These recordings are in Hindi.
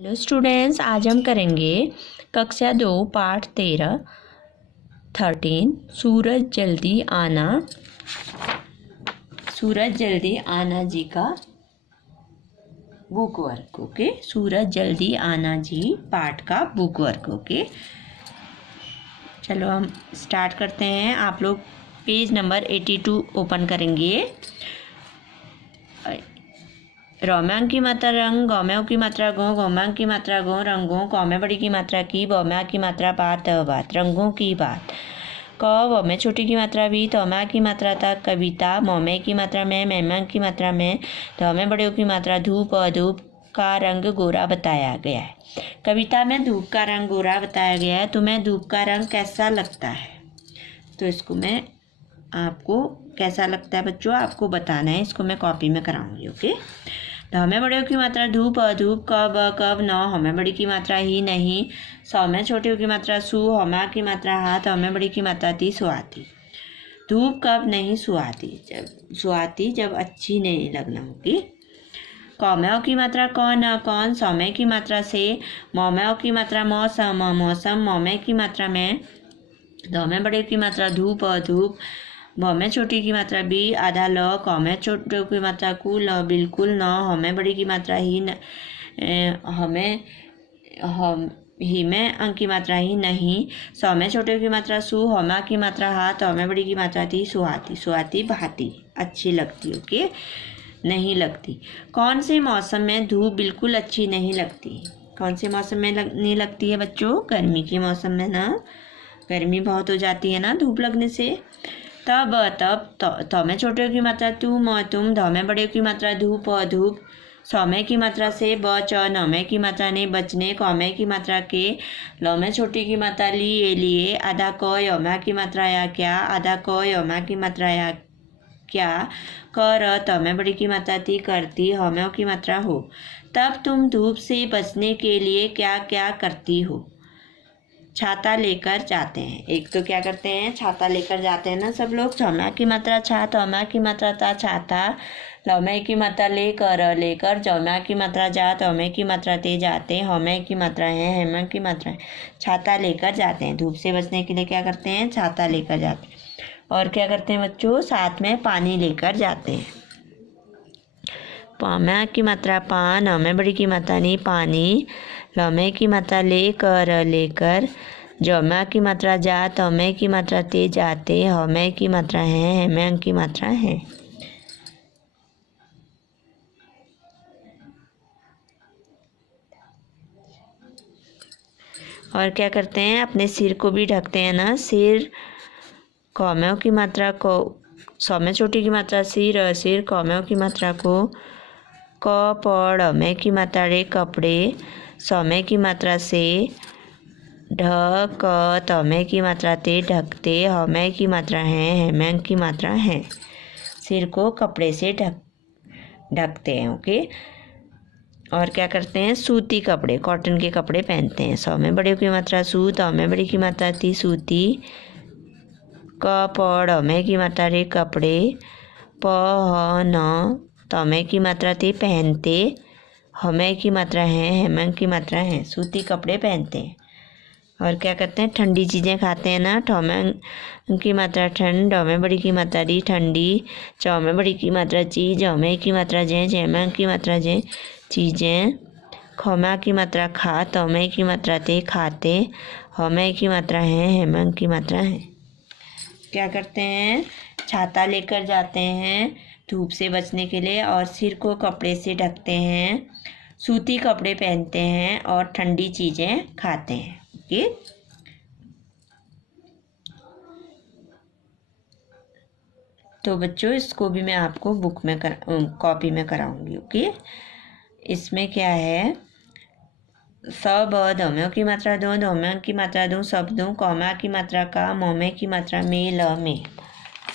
हेलो स्टूडेंट्स, आज हम करेंगे कक्षा 2 पाठ 13 सूरज जल्दी आना जी का बुक वर्क। ओके, सूरज जल्दी आना जी पाठ का बुक वर्क। ओके, चलो हम स्टार्ट करते हैं। आप लोग पेज नंबर 82 ओपन करेंगे। रोम्यांक की मात्रा रंग, गौम्यों की मात्रा गो, गौम्यांक की मात्रा गो, रंगों, कौमे बड़ी की मात्रा की, बौम्या की मात्रा बात, रंगों की बात। क वौमे छोटी की मात्रा भी, तौम्या की मात्रा तक, कविता, मौमे की मात्रा में, मैम्यांक की मात्रा में, धौमे बड़े की मात्रा धूप, धूप का रंग गोरा बताया गया है। कविता में धूप का रंग गोरा बताया गया है। तुम्हें धूप का रंग कैसा लगता है? तो इसको मैं आपको कैसा लगता है बच्चों आपको बताना है। इसको मैं कॉपी में कराऊंगी। ओके, हमें बड़े की मात्रा धूप, अधूप, कब न, हमें बड़ी की मात्रा ही नहीं, सौ में छोटी की मात्रा सु, हमें की मात्रा हाथ, हमें बड़ी की मात्रा ती, सुहाती। धूप कब नहीं सुहाती जब अच्छी नहीं लगना होगी। कौम्यों की मात्रा कौन, सौम्य की मात्रा से, मौम्यों की मात्रा मौसम, मौमे की मात्रा में, धौमे बड़े की मात्रा धूप, धूप, भौमे छोटी की मात्रा बी, आधा ल, कौमे छोटे की मात्रा कु, ल बिल्कुल न, हमें बड़ी की मात्रा ही न, ही में अंक की मात्रा ही नहीं, सौ में छोटे की मात्रा सु, हमा की मात्रा हाथ, हमें बड़ी की मात्रा थी, सुहाती भाती, अच्छी लगती। ओके, नहीं लगती। कौन से मौसम में धूप बिल्कुल अच्छी नहीं लगती? कौन से मौसम में नहीं लगती है बच्चों? गर्मी के मौसम में ना, गर्मी बहुत हो जाती है ना धूप लगने से। तब तो में छोटे की मात्रा तुम, धौमे बड़े की मात्रा धूप, धूप, सौमे की मात्रा से, नौमे की मात्रा ने, बचने, कौमे की मात्रा के, लौमे छोटी की मात्रा लिए, आधा क, यौमा की मात्रा या क्या, आधा क, यौमा की मात्रा या क्या, कर, तौमे बड़ी की मात्रा थी, करती, हौम्यों की मात्रा हो। तब तुम धूप से बचने के लिए क्या क्या करती हो? छाता लेकर जाते हैं। एक तो क्या करते हैं, छाता लेकर जाते हैं ना सब लोग। सौम्या की मात्रा छा, तौम्या की मात्रा ता, छाता, लौमे की मात्रा लेकर, जौम्या की मात्रा जा, तौमे की मात्रा ते, जाते, हौमे की मात्रा है, हेमा की मात्रा है, छाता लेकर जाते हैं। धूप से बचने के लिए क्या करते हैं? छाता लेकर जाते हैं। और क्या करते हैं बच्चों? साथ में पानी लेकर जाते हैं। पौम्या की मात्रा पान, हौमे बड़ी की मात्रा नहीं, पानी, लौमे की मात्रा लेकर, जौम्या की मात्रा जा, तौमे की मात्रा ते, जाते, हौमे की मात्रा है, हेम्यांक की मात्रा है। और क्या करते हैं? अपने सिर को भी ढकते हैं ना। सिर, कौम्यों की मात्रा को, सौम्य छोटी की मात्रा सिर, कौम्यों की मात्रा को, कपड़, हौमे की मात्रा रे, कपड़े, सौम्य की मात्रा से, ढक, तौमे की मात्रा ते, ढकते, हौमे की मात्रा है, हेम्यांक की मात्रा है। सिर को कपड़े से ढकते हैं। ओके, और क्या करते हैं? सूती कपड़े, कॉटन के कपड़े पहनते हैं। सौ में बड़े की मात्रा सू, तौमे बड़ी की मात्रा थी, सूती, कपड़, हौमे की मात्रा रे, कपड़े, न, तौमे की मात्रा थी, पहनते, हौमे की मात्रा है, हेम्यांक की मात्रा है। सूती कपड़े पहनते हैं। और क्या करते हैं? ठंडी चीज़ें खाते हैं ना। ठौमे की मात्रा ठंड, हौमे बड़ी की मात्रा री, ठंडी, चौमे बड़ी की मात्रा चीज, हौमे की मात्रा जे, हेम्यांक की मात्रा जे, चीज़ें, खौम्या की मात्रा खा, तौमे की मात्रा ते, खाते, हौमे की मात्रा है, हेम्यांक की मात्रा है। क्या करते हैं? छाता लेकर जाते हैं धूप से बचने के लिए, और सिर को कपड़े से ढकते हैं, सूती कपड़े पहनते हैं, और ठंडी चीज़ें खाते हैं। ओके, तो बच्चों इसको भी मैं आपको बुक में कॉपी में कराऊंगी। ओके, इसमें क्या है? सब, धौम्यों की मात्रा दो, धौम्यांक की मात्रा दो, शब्दों, कौम्या की मात्रा का, मौमे की मात्रा में, ल में,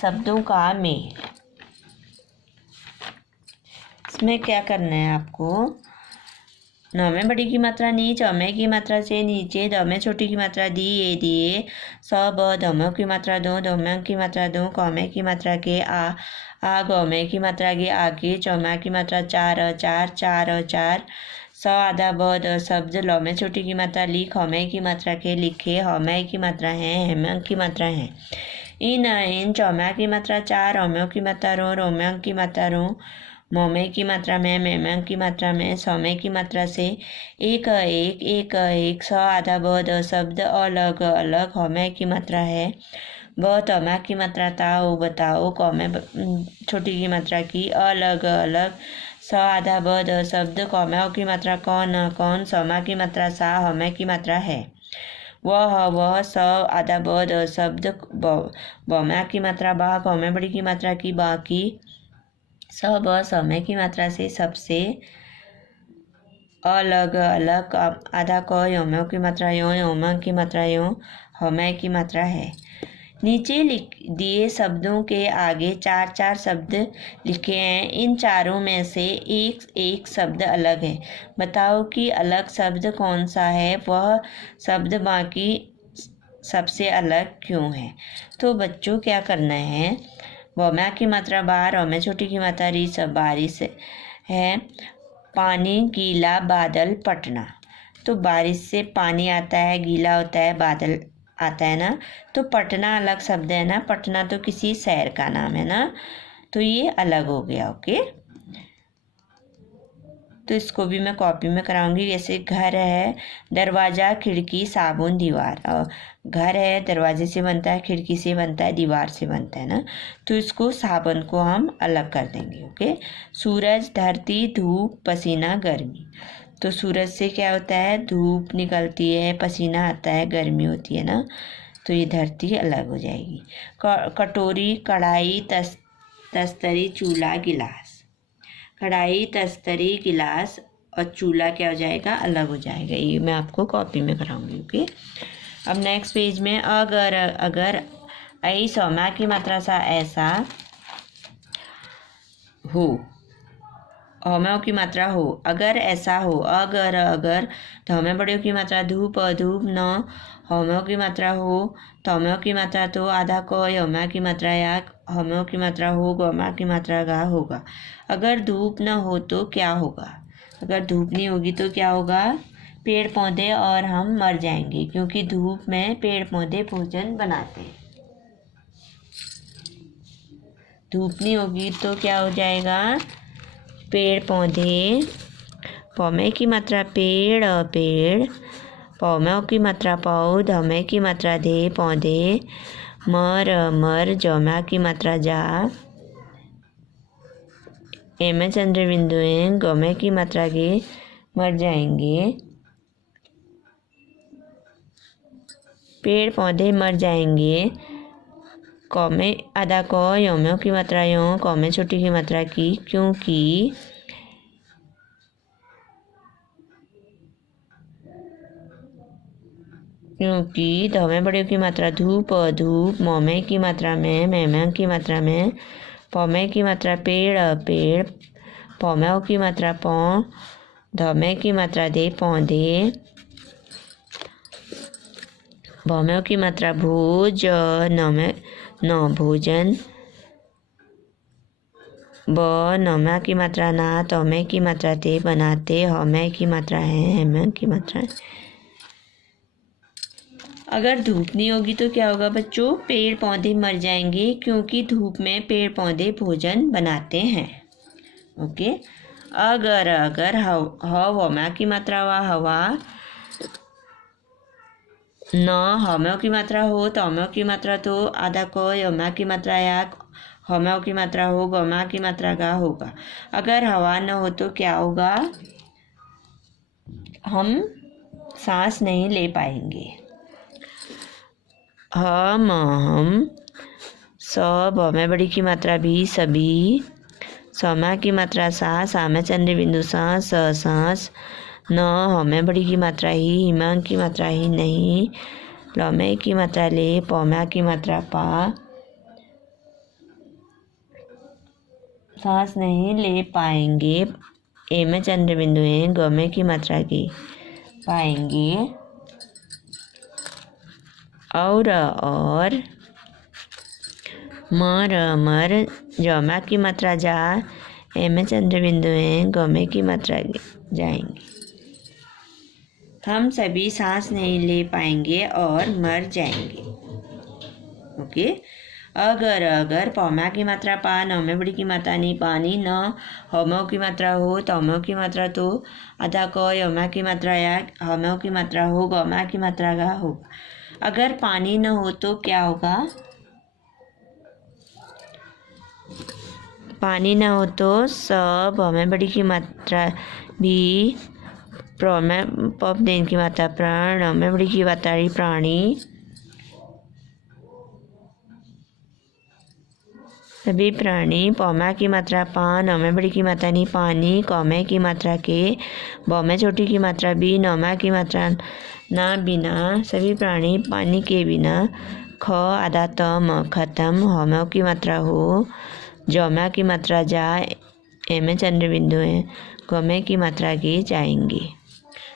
शब्दों का में। इसमें क्या करना है आपको? नौमे बड़ी की मात्रा नी, चौमे की मात्रा से नीचे, धौमे छोटी की मात्रा दिए, सब, धौम्यों की मात्रा दो, धौम्यांक की मात्रा दो, कौमे की मात्रा के, आ, गौमे की मात्रा के, आगे, चौम्या की मात्रा चार, चार, स आधा ब द शब्द लौ में छोटी की मात्रा लिख हमें की मात्रा के लिखे हमें की मात्रा है हेम की मात्रा है इन चौम्या की मात्रा चार रोम्यो की मात्रा रोम्या की मात्रा मोमे की मात्रा में मेम की मात्रा में सौमे की मात्रा से एक स आधा ब द शब्द अलग अलग हमें की मात्रा है ब तमा की मात्रा ताओ बताओ कौमे छोटी की मात्रा की अलग अलग स आधा ब द शब्द कौम्याओं की मात्रा कौन कौन सौमा की मात्रा सा हमें की मात्रा है वह स आधा ब द शब्द बौम्या की मात्रा बा कौमे बड़ी की मात्रा की बाकी स ब समय की मात्रा से सबसे अलग अलग आधा क योम्यों की मात्रा योम की मात्रा यो हमें की मात्रा है। नीचे लिख दिए शब्दों के आगे चार चार शब्द लिखे हैं। इन चारों में से एक शब्द अलग है। बताओ कि अलग शब्द कौन सा है, वह शब्द बाकी सबसे अलग क्यों है। तो बच्चों क्या करना है, वोम्या की मात्रा बाहर और में छोटी की मात्रा री सब बारिश है। पानी गीला बादल पटना, तो बारिश से पानी आता है, गीला होता है, बादल आता है ना। तो पटना अलग शब्द है ना, पटना तो किसी शहर का नाम है ना, तो ये अलग हो गया। ओके, तो इसको भी मैं कॉपी में कराऊंगी। जैसे घर है, दरवाज़ा, खिड़की, साबुन, दीवार। और घर है दरवाजे से बनता है, खिड़की से बनता है, दीवार से बनता है ना, तो इसको साबुन को हम अलग कर देंगे। ओके, सूरज, धरती, धूप, पसीना, गर्मी। तो सूरज से क्या होता है, धूप निकलती है, पसीना आता है, गर्मी होती है ना, तो ये धरती अलग हो जाएगी। कटोरी, कढ़ाई, तस्तरी, चूल्हा, गिलास। कढ़ाई, तस्तरी, गिलास और चूल्हा क्या हो जाएगा, अलग हो जाएगा। ये मैं आपको कॉपी में कराऊंगी। ओके, अब नेक्स्ट पेज में अगर ऐ सौम्या की मात्रा सा ऐसा हो, हमें की मात्रा हो, अगर ऐसा हो, अगर तो हमें बड़े की मात्रा धूप धूप न, हमें की मात्रा हो तो हमें की मात्रा तो आधा को हमें की मात्रा या हमें की मात्रा हो गौमा की मात्रा गा होगा। अगर धूप न हो तो क्या होगा, अगर धूप नहीं होगी तो क्या होगा, पेड़ पौधे और हम मर जाएंगे, क्योंकि धूप में पेड़ पौधे भोजन बनाते हैं। धूप नहीं होगी तो क्या हो जाएगा, पेड़ पौधे, पौमे की मात्रा पेड़ पेड़, पौमे की मात्रा पौध, हमें की मात्रा दे पौधे, मर, जौम्या की मात्रा जा, एम चंद्र बिंदुएं, गौमे की मात्रा गे, मर जाएंगे, पेड़ पौधे मर जाएंगे। कौमे आधा को योम्यों की मात्रा यो, कौमे छोटी की मात्रा की, क्योंकि धौमे बड़े की मात्रा धूप धूप, मोमे की मात्रा में, मेमे की मात्रा में, पौमे की मात्रा पेड़ पेड़, पौमे की मात्रा पौ, धौमे की मात्रा दे पौधे, भौमे की मात्रा भोज, नौ भोजन, नौम्या की मात्रा ना, तौमे की मात्रा ते बनाते, हौमे की मात्रा है, हेमे की मात्रा है। अगर धूप नहीं होगी तो क्या होगा बच्चों, पेड़ पौधे मर जाएंगे, क्योंकि धूप में पेड़ पौधे भोजन बनाते हैं। ओके, अगर हवा की मात्रा व हवा, न हमें की मात्रा हो तो हमें की मात्रा तो आधा को हमा की मात्रा या हमें की मात्रा हो, गौमा की मात्रा का होगा। अगर हवा न हो तो क्या होगा, हम सांस नहीं ले पाएंगे। हम सब, हमें बड़ी की मात्रा भी सभी, सौम्या की मात्रा सा में चंद्र बिंदु सांस, न हमें बड़ी की मात्रा ही, हिमांग की मात्रा ही नहीं, लौमे की मात्रा ले, पौम्या की मात्रा पा, सांस नहीं ले पाएंगे, एम चंद्र बिंदुएं, गौमे की मात्रा की पाएंगे, और मर, जौम्या की मात्रा जा, एम चंद्र बिंदुएं, गौमे की मात्रा जाएंगी। हम सभी सांस नहीं ले पाएंगे और मर जाएंगे। ओके। अगर अगर पौमा की मात्रा पा नौमे बड़ी की मात्रा नहीं पानी न होमो की मात्रा हो तौमो की मात्रा तो आधा क यमा की मात्रा या होमो की मात्रा हो गौमा की मात्रा का होगा। अगर पानी न हो तो क्या होगा? पानी न हो तो सब हमें बड़ी की मात्रा भी पप देन की मात्रा प्राण हमें बड़ी की मात्रा प्राणी सभी प्राणी पौमा की मात्रा पान नौमे बड़ी की मात्रा नहीं पानी कौमे की मात्रा के बौमे छोटी की मात्रा भी नौमा की मात्रा ना बिना सभी प्राणी पानी के बिना ख आधा तम खत्म होमो की मात्रा हो जौमा की मात्रा जा एम चंद्र बिंदु है गौमे की मात्रा के जाएंगे।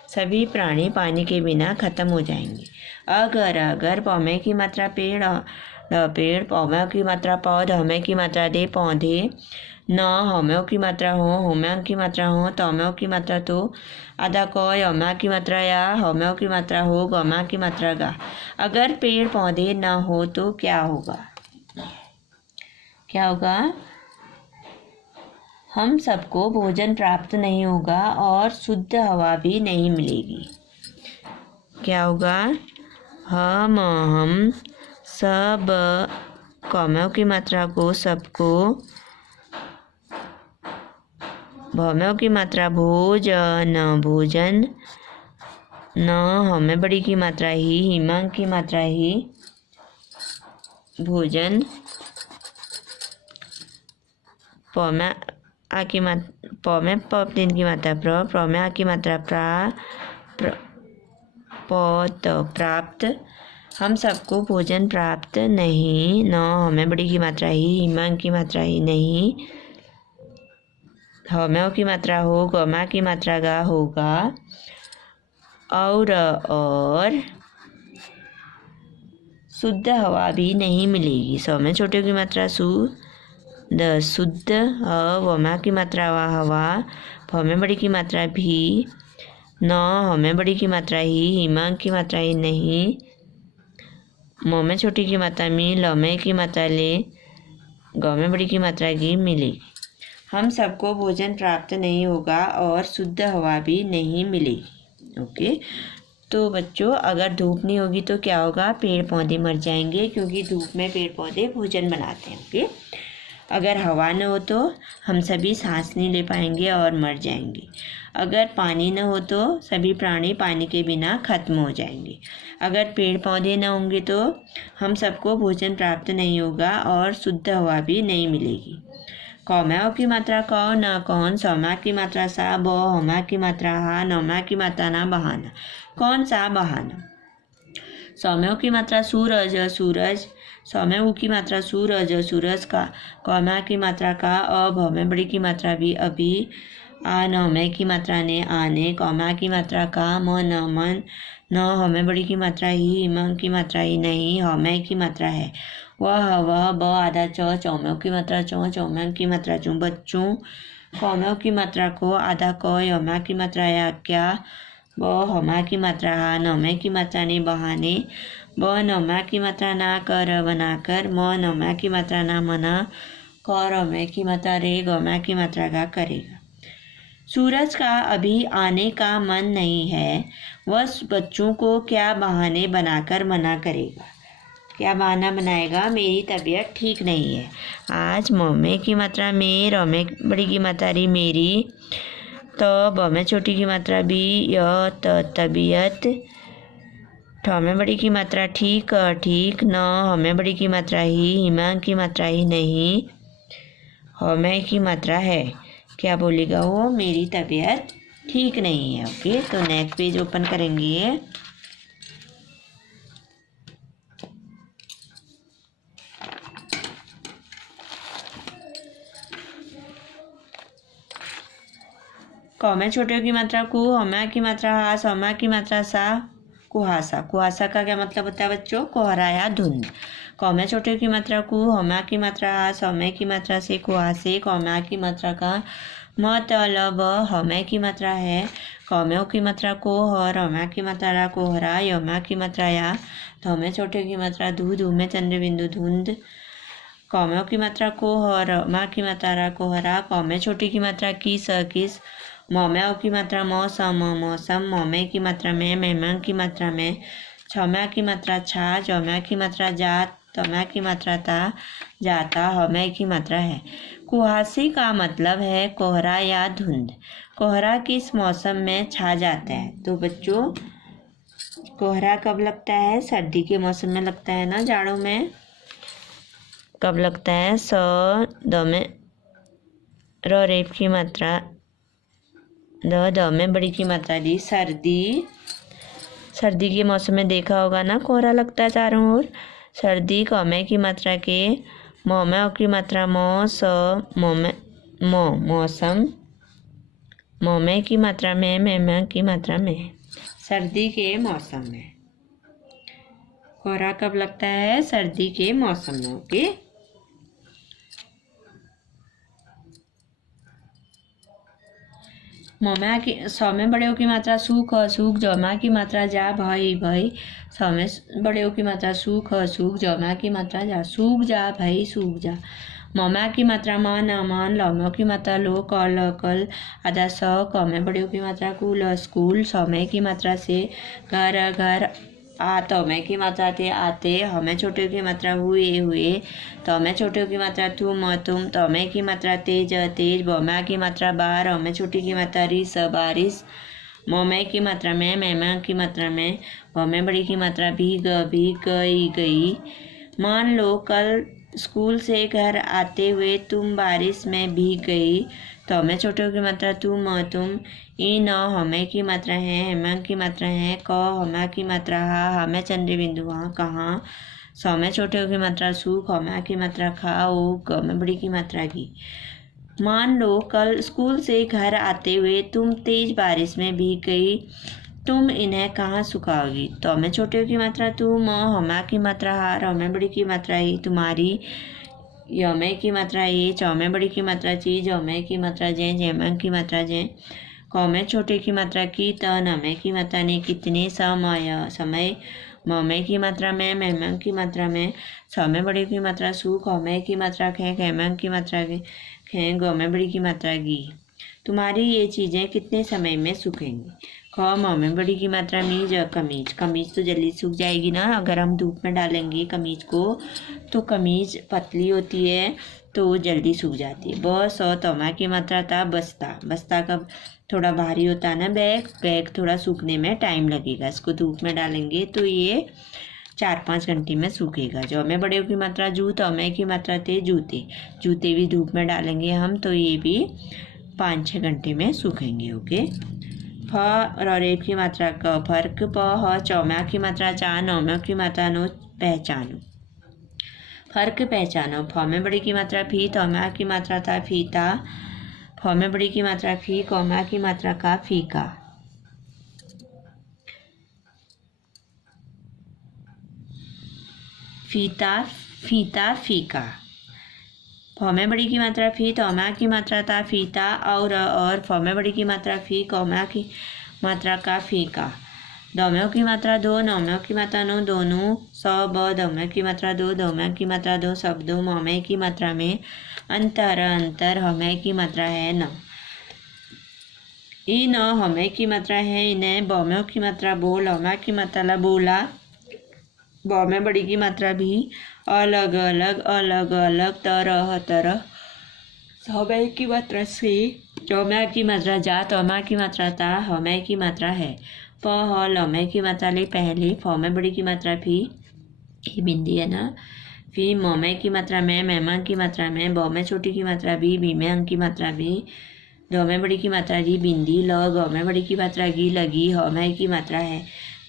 सभी प्राणी पानी के बिना खत्म हो जाएंगे। अगर अगर पौमे की मात्रा पेड़ पेड़ पौमे की मात्रा पौध हमें की मात्रा दे पौधे न होम्यो की मात्रा हो होम्या की मात्रा हो तौम्यो की मात्रा तो आधा क यमा की मात्रा या होम्यो की मात्रा हो गौमा की मात्रा गा। अगर पेड़ पौधे न हो तो क्या होगा? क्या होगा? हम सबको भोजन प्राप्त नहीं होगा और शुद्ध हवा भी नहीं मिलेगी। क्या होगा? हम सब कौमों की मात्रा को सबको भौमों की मात्रा भोजन भोजन न हमें बड़ी की मात्रा ही हिमांग की मात्रा ही भोजन पौमे आ की मात्रा पौमे पप दिन की मात्रा पौमे आ की मात्रा प्राप्त हम सबको भोजन प्राप्त नहीं न हमें बड़ी की मात्रा ही हिमांग की मात्रा ही नहीं होम्यो की मात्रा हो गौमा की मात्रा का होगा और शुद्ध हवा भी नहीं मिलेगी। सौ में छोटे की मात्रा शुद्ध वमा की मात्रा हवा हमें बड़ी की मात्रा भी न हमें बड़ी की मात्रा ही हिमांग की मात्रा ही नहीं मोमे छोटी की मात्रा में लौमे की मात्रा ले गौ में बड़ी की मात्रा की मिलेगी। हम सबको भोजन प्राप्त नहीं होगा और शुद्ध हवा भी नहीं मिलेगी। ओके। तो बच्चों अगर धूप नहीं होगी तो क्या होगा? पेड़ पौधे मर जाएंगे क्योंकि धूप में पेड़ पौधे भोजन बनाते हैं। ओके। अगर हवा न हो तो हम सभी सांस नहीं ले पाएंगे और मर जाएंगे। अगर पानी न हो तो सभी प्राणी पानी के बिना खत्म हो जाएंगे। अगर पेड़ पौधे न होंगे तो हम सबको भोजन प्राप्त नहीं होगा और शुद्ध हवा भी नहीं मिलेगी। कौम्यों की मात्रा कौ न कौन सौमा की मात्रा सा ब होमा की मात्रा हा नौमा की मात्रा ना बहाना। कौन सा बहाना? सौम्यों की मात्रा सूरज सूरज सौम्यों की मात्रा सूरज सूरज का कौमा की मात्रा का अब हमें बड़ी की मात्रा भी अभी आ नौमे की मात्रा ने आने कौमा की मात्रा का मन न हमें बड़ी की मात्रा ही हिमंग की मात्रा ही नहीं हमें की मात्रा है वह ब आधा चौम्यों की मात्रा चौम्यों की मात्रा चूँ बच्चों कौम्यों की मात्रा को आधा क यमा की मात्रा या क्या ब हमा की मात्रा हा नौमे की मात्रा ने बहाने ब नौमा की मात्रा ना कर बनाकर म नौमा की मात्रा ना मना क रौमे की मात्रा रे गौमा की मात्रा का करेगा। सूरज का अभी आने का मन नहीं है वह बच्चों को क्या बहाने बनाकर मना करेगा? क्या बहाना बनाएगा? मेरी तबीयत ठीक नहीं है आज मोमे की मात्रा में रोमे बड़ी की मात्रा री मेरी तो बमे छोटी की मात्रा भी यह तबीयत ठोमे बड़ी की मात्रा ठीक ठीक न हमें बड़ी की मात्रा ही हिमांग की मात्रा ही नहीं हमें की मात्रा है। क्या बोलेगा वो? मेरी तबीयत ठीक नहीं है। ओके। तो नेक्स्ट पेज ओपन करेंगे। कौमे छोटे की मात्रा कु होमा की मात्रा हा सौमा की मात्रा सा कुहासा। कुहासा का क्या मतलब होता है बच्चों? कोहरा या धुंध। कौमे छोटे की मात्रा कु होमा की मात्रा हा सौमे की मात्रा से कुहासे कौमा की मात्रा का म त ल ब हमें की मात्रा है, कौम्यों की मात्रा को ह, रम्या की मात्रा रा कोहरा, यम्या की मात्रा या, धौमे छोटे की मात्रा धू, धूमे चंद्र बिंदु धुंध, कौम्यों की मात्रा को ह, रम्या की मात्रा रा कोहरा, कौमे छोटी की मात्रा की स किस, मौम्या की मात्रा मौसम मौसम, मौमे की मात्रा में, मेहमान की मात्रा में, छौम्या की मात्रा छा, जौम्या की मात्रा जात, तौम्या की मात्रा ता, जाता, हौम्या की मात्रा है। कुहासी का मतलब है कोहरा या धुंध। कोहरा किस मौसम में छा जाता है? तो बच्चों कोहरा कब लगता है? सर्दी के मौसम में लगता है ना, जाड़ों में। कब लगता है? द में र रेप की मात्रा, द में बड़ी की मात्रा दी, सर्दी के मौसम में देखा होगा ना कोहरा लगता है चारों ओर। सर्दी कौमे की मात्रा के, मौमे की मात्रा मौ, स मौमे मौसम, मौमे की मात्रा में, मेहमा की मात्रा में, सर्दी के मौसम में। कोहरा कब लगता है? सर्दी के मौसम में। ओके। मौम्या की, सौ में बड़े की मात्रा सूख, सूख, जौम्या की मात्रा जा, भई, सौ में बड़े की मात्रा सूख, सूख, जौम्या की मात्रा जा, सूख जा भई, सूख जा। मौम्या की मात्रा मन, लौम्यों की मात्रा लो, कल, आधा सौ, कौमे बड़े की मात्रा कुल, स्कूल, सौमे की मात्रा से, घर, आ, तौमे की मात्रा ते, आते, हमें छोटे की मात्रा हुए, तौमे छोटे की मात्रा तुम, तौमे की मात्रा तेज, बौम्या की मात्रा बार, हमें छोटी की मात्रा रिस, बारिश, मौमे की मात्रा में, मेहमान की मात्रा में, बौमे बड़ी की मात्रा भीग, गई। मान लो कल स्कूल से घर आते हुए तुम बारिश में भीग गई, तो हमें छोटे की मात्रा तुम, इन हमें की मात्रा है, हेमंत की मात्रा है, क हमें की मात्रा हा, हमें चंद्र बिंदु वहाँ कहाँ, सौ में छोटे की मात्रा सूख, हमें की मात्रा खा, ओ ग में बड़ी की मात्रा की। मान लो कल स्कूल से घर आते हुए तुम तेज बारिश में भीग गई, तुम इन्हें कहाँ सुखाओगी? तो हमें छोटे की मात्रा तुम, हमा की मात्रा हार, हमें बड़ी की मात्रा ही तुम्हारी, यमे की मात्रा ये, चौमे बड़ी की मात्रा चीज, हमें की मात्रा जेम की मात्रा जे, कौमे छोटे की मात्रा की, तन हमें की मात्रा ने, कितने, समय, मौमे की मात्रा में, मेहमान की मात्रा में, सौमे बड़ी की मात्रा सूख, हमें की मात्रा खेम की मात्रा खे, गौमे बड़ी की मात्रा गी। तुम्हारी ये चीज़ें कितने समय में सूखेंगी? ख मौमे बड़ी की मात्रा मीज, कमीज तो जल्दी सूख जाएगी ना, अगर हम धूप में डालेंगे कमीज को तो कमीज पतली होती है तो वो जल्दी सूख जाती है। ब सौ तौमा की मात्रा था, बस्ता कब थोड़ा भारी होता है ना, बैग थोड़ा सूखने में टाइम लगेगा, इसको धूप में डालेंगे तो ये 4-5 घंटे में सूखेगा। जो हमें बड़े की मात्रा जूत, हमें की मात्रा थे जूते भी धूप में डालेंगे हम तो ये भी 5-6 घंटे में सूखेंगे। ओके। फ रेप की मात्रा का फर्क, प ह चौम्या की मात्रा चा, नौम्या की मात्रा नो, पहचानो, फर्क पहचानो। फ में बड़ी की मात्रा फी, तौम्या की मात्रा था फीता, फ में बड़ी की मात्रा फी, कौम्या की मात्रा का फीका। फीता फीका। फ में बड़ी की मात्रा फी, तौम्या की मात्रा था फीता, और फ में बड़ी की मात्रा फी, कौम्या की मात्रा का फीका। दौम्यों की मात्रा दो, नौम्यों की मात्रा नो, दोनों, सौ ब दौम्यों की मात्रा दो, दौम्यों की मात्रा दो, शब्दों, मौमे की मात्रा में, अंतर, हमें की मात्रा है न। इन हमें की मात्रा है, इन्हें बौम्यों की मात्रा बोल, हमें की मात्रा ला बोला, बौमे बड़ी की मात्रा भी, अलग अलग, तरह, हमें की मात्रा से, चौम्या की मात्रा जा, तौम्या की मात्रा ता, हमें की मात्रा है। प ह लौमे की मात्रा ले पहले, फ में बड़ी की मात्रा फी, ये बिंदी है ना, फी मौमे की मात्रा में, मेहमान की मात्रा में, बौ में छोटी की मात्रा भी में अंक की मात्रा भी, दो में बड़ी की मात्रा री बिंदी, ल ग में बड़ी की मात्रा गी लगी, ह में की मात्रा है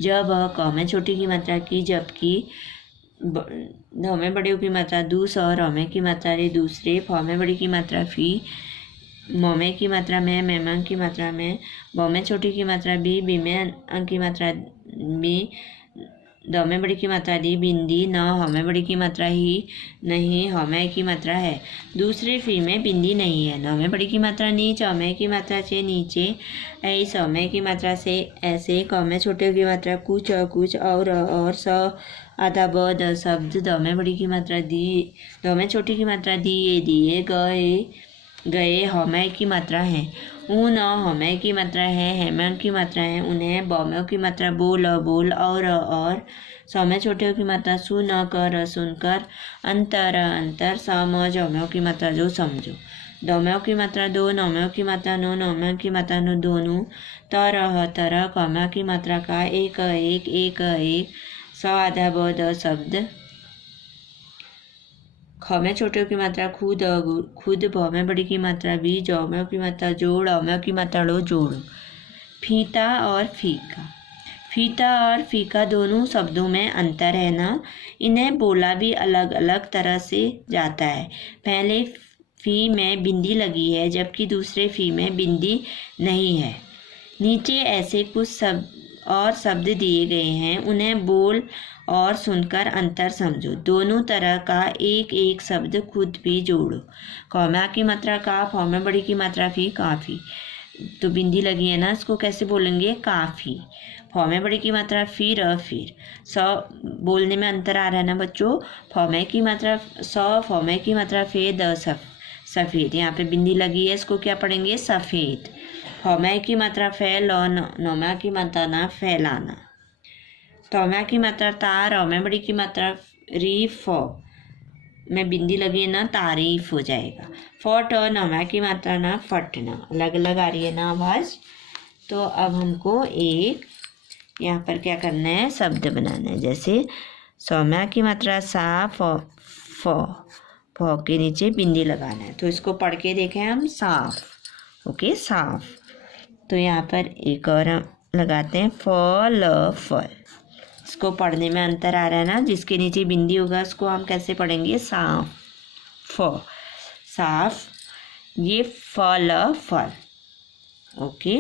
जब, क में छोटी की मात्रा की जबकि, ध में बड़ी की मात्रा दूस, और र में की मात्रा रे दूसरे, फ में बड़ी की मात्रा फी, मौमे की मात्रा में, मेहमान की मात्रा में, बौ में छोटी की मात्रा बी में अंक की मात्रा बी, द में बड़ी की मात्रा दी बिंदी, न ह में बड़ी की मात्रा ही, नहीं ह में की मात्रा है। दूसरे फी में बिंदी नहीं है। न में बड़ी की मात्रा नी, च में की मात्रा चे नीचे, ऐ स में की मात्रा से ऐसे, क में छोटे की मात्रा कुछ और स आधा ब द शब्द, द में बड़ी की मात्रा दी, द में छोटी की मात्रा दिए गए, ह में की मात्रा है। ऊ न ह में की मात्रा है में की मात्रा है। उन्हें ब में की मात्रा बोल और स में छोटे की मात्रा सु न कर सुनकर, अंतर स म ज में की मात्रा जो समझो। द में की मात्रा दो, न में की मात्रा नो, न में की मात्रा नो दोनों, तरह क में की मात्रा का, एक स आधा ब द शब्द, ख में छोटे की मात्रा खुद, भ में बड़ी की मात्रा भी, ज में की मात्रा जोड़, अ में की मात्रा लो जोड़ो। फीता और फीका दोनों शब्दों में अंतर है ना। इन्हें बोला भी अलग अलग तरह से जाता है। पहले फी में बिंदी लगी है जबकि दूसरे फी में बिंदी नहीं है। नीचे ऐसे कुछ शब्द दिए गए हैं, उन्हें बोल और सुनकर अंतर समझो। दोनों तरह का एक शब्द खुद भी जोड़ो। कौमा की मात्रा का, फ में बड़ी की मात्रा फी, काफ़ी। तो बिंदी लगी है ना, इसको कैसे बोलेंगे? काफ़ी। फ में बड़ी की मात्रा फिर स बोलने में अंतर आ रहा है ना बच्चों। फ में की मात्रा स, फ में की मात्रा फे, द सफ़ेद। यहाँ पे बिंदी लगी है, इसको क्या पढ़ेंगे? सफ़ेद। ह में की मात्रा फैल, न में की मात्रा ना, फैलाना। तो में की मात्रा तार, र में बड़ी की मात्रा री, फ में बिंदी लगी है ना, तारीफ हो जाएगा। फट, न में की मात्रा ना, फटना। अलग अलग आ रही है ना आवाज़। तो अब हमको एक यहाँ पर क्या करना है? शब्द बनाना है। जैसे सौम्या की मात्रा सा, फ के नीचे बिंदी लगाना है। तो इसको पढ़ के देखें हम, साफ। ओके, साफ। तो यहाँ पर एक और लगाते हैं, फल। इसको पढ़ने में अंतर आ रहा है ना, जिसके नीचे बिंदी होगा उसको हम कैसे पढ़ेंगे? साफ। साफ। ये फल। ओके।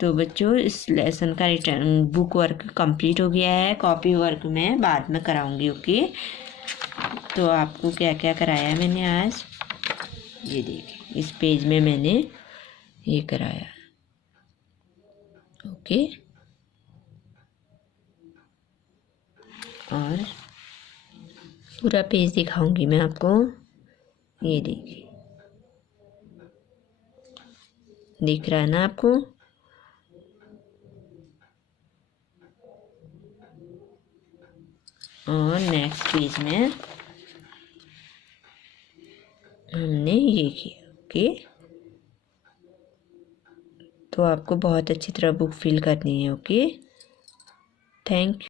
तो बच्चों, इस लेसन का रिटर्न बुक वर्क कंप्लीट हो गया है। कॉपी वर्क मैं बाद में कराऊंगी। ओके। तो आपको क्या क्या कराया मैंने आज, ये देखिए इस पेज में मैंने ये कराया। ओके। और पूरा पेज दिखाऊंगी मैं आपको। ये देखिए, दिख रहा है ना आपको? और नेक्स्ट पेज में हमने ये किया। ओके। तो आपको बहुत अच्छी तरह बुक फिल करनी है। ओके। Thank you.